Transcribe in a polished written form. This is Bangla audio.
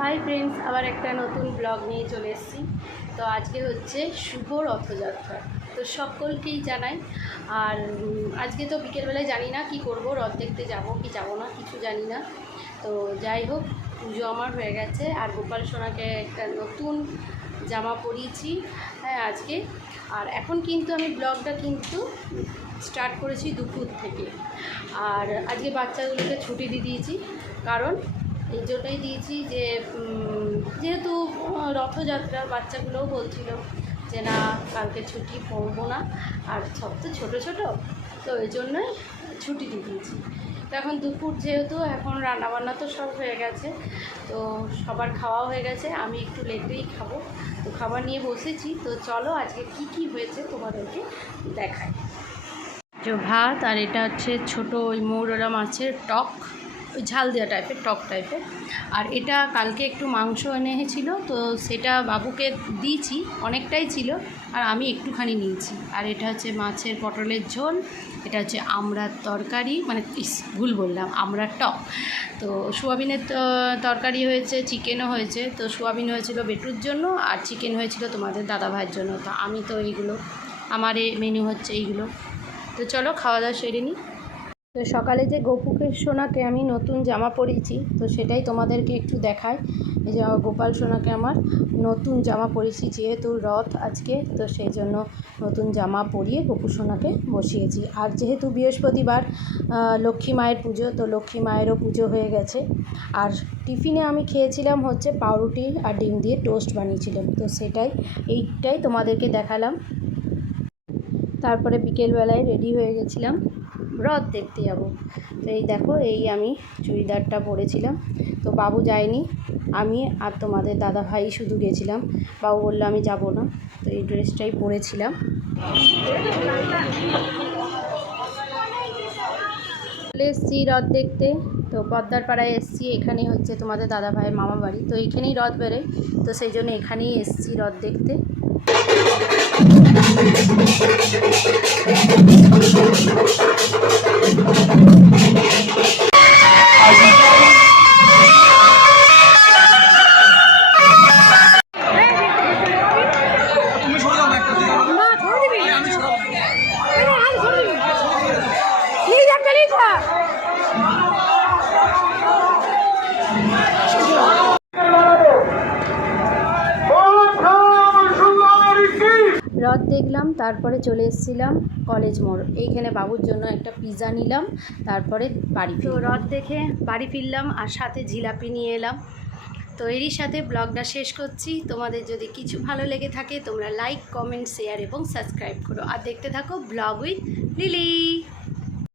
হাই ফ্রেন্ডস, আবার একটা নতুন ব্লগ নিয়ে চলে এসেছি। তো আজকে হচ্ছে শুভ রথযাত্রা, তো সকলকেই জানাই। আর আজকে তো বিকেলবেলায় জানি না কি করব, রথ দেখতে যাব কি যাব না কিছু জানি না। তো যাই হোক, পুজো আমার হয়ে গেছে। আর গোপাল সোনাকে একটা নতুন জামা পরিয়েছি আজকে। আর এখন কিন্তু আমি ব্লগটা কিন্তু স্টার্ট করেছি দুপুর থেকে। আর আজকে বাচ্চাগুলোকে ছুটি দিয়ে দিয়েছি, কারণ এই জন্যই দিয়েছি যে যেহেতু রথযাত্রা, বাচ্চাগুলোও বলছিল যে না কালকে ছুটি পড়বো না, আর সব তো ছোটো ছোটো, তো এই জন্যই ছুটি দিয়ে দিয়েছি। তো এখন দুপুর যেহেতু, এখন রান্নাবান্না তো সব হয়ে গেছে, তো সবার খাওয়া হয়ে গেছে, আমি একটু লেটেই খাবো। তো খাবার নিয়ে বসেছি, তো চলো আজকে কি কি হয়েছে তোমাদেরকে দেখাই। যে ভাত, আর এটা হচ্ছে ছোটো ওই মৌরলা মাছের টক, ওই ঝাল দেওয়া টাইপের, টক টাইপের। আর এটা কালকে একটু মাংস এনেছিল, তো সেটা বাবুকে দিয়েছি, অনেকটাই ছিল, আর আমি একটুখানি নিয়েছি। আর এটা হচ্ছে মাছের পটলের ঝোল, এটা হচ্ছে আমড়ার তরকারি, মানে ভুল বললাম, আমড়ার টক। তো সোয়াবিনের তরকারি হয়েছে, চিকেনও হয়েছে। তো সোয়াবিন হয়েছিল বেটুর জন্য, আর চিকেন হয়েছিল তোমাদের দাদা ভাইয়ের জন্য। তো আমি তো এইগুলো, আমার মেনু হচ্ছে এইগুলো। তো চলো খাওয়া দাওয়া সেরে নিই। তো সকালে যে গোপুকের সোনাকে আমি নতুন জামা পরিয়েছি, তো সেটাই তোমাদেরকে একটু দেখাই। এই যে গোপাল সোনাকে আমার নতুন জামা পরিয়েছি, যেহেতু রথ আজকে, তো সেই জন্য নতুন জামা পরিয়ে গোপু সোনাকে বসিয়েছি। আর যেহেতু বৃহস্পতিবার লক্ষ্মী মায়ের পুজো, তো লক্ষ্মী মায়েরও পুজো হয়ে গেছে। আর টিফিনে আমি খেয়েছিলাম হচ্ছে পাউরুটি আর ডিম দিয়ে টোস্ট বানিয়েছিলাম, তো এইটাই তোমাদেরকে দেখালাম। তারপরে বিকেলবেলায় রেডি হয়ে গেছিলাম, রথ দেখতে যাব। তো এই দেখো, এই আমি চুড়িদারটা পরেছিলাম। তো বাবু যায়নি, আমি আর তোমাদের দাদা ভাই শুধু গেছিলাম। বাবু বললো আমি যাব না, তো এই ড্রেসটাই পরেছিলাম। চলে এসেছি রথ দেখতে। তো পদ্মার পাড়ায় এসেছি, এখানেই হচ্ছে তোমাদের দাদা ভাইয়ের মামা বাড়ি, তো এইখানেই রথ বেরোয়, তো সেই জন্য এখানেই এসেছি রথ দেখতে। রথ দেখলাম, তারপরে চলে এসেছিলাম কলেজ মোড়। এইখানে বাবুর জন্য একটা পিৎজা নিলাম, তারপরে বাড়ি। তো রথ দেখে বাড়ি ফিরলাম, আর সাথে জিলাপি নিয়ে এলাম। তো এরই সাথে ব্লগটা শেষ করছি। তোমাদের যদি কিছু ভালো লেগে থাকে, তোমরা লাইক, কমেন্ট, শেয়ার এবং সাবস্ক্রাইব করো, আর দেখতে থাকো ব্লগ উইথ লিলি।